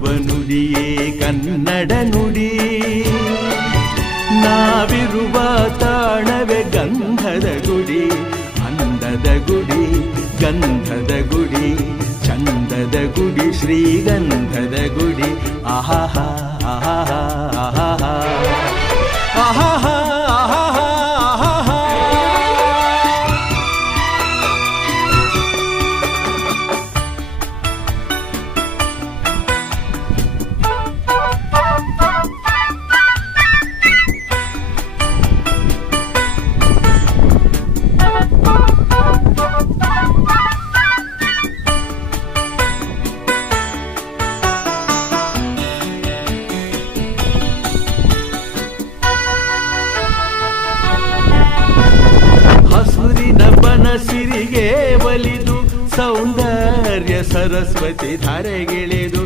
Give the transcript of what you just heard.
ಆಡುವ ನುಡಿಯೇ ಕನ್ನಡ ನುಡಿ. ನಾವಿರುವ ತಾಣವೇ ಗಂಧದ ಗುಡಿ, ಅಂದದ ಗುಡಿ ಗಂಧದ ಗುಡಿ, ಚಂದದ ಗುಡಿ ಶ್ರೀಗಂಧದ ಗುಡಿ. ಆಹಾಹಾ ಆಹಾಹಾ ಆಹಾಹಾ ಆಹಾಹಾ ಆಹಾಹಾ ಆಹಾಹಾ. ಬನಸಿರಿಗೆ ಒಲಿದು ಸೌಂದರ್ಯ ಸರಸ್ವತಿ ಧಾರೆಗಿಳಿದು